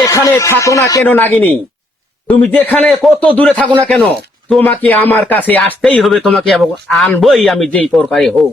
যেখানে থাকো না কেন নাগিনী, তুমি যেখানে কত দূরে থাকো না কেন, তোমাকে আমার কাছে আসতেই হবে, তোমাকে আনবই আমি যেই প্রকারে হোক।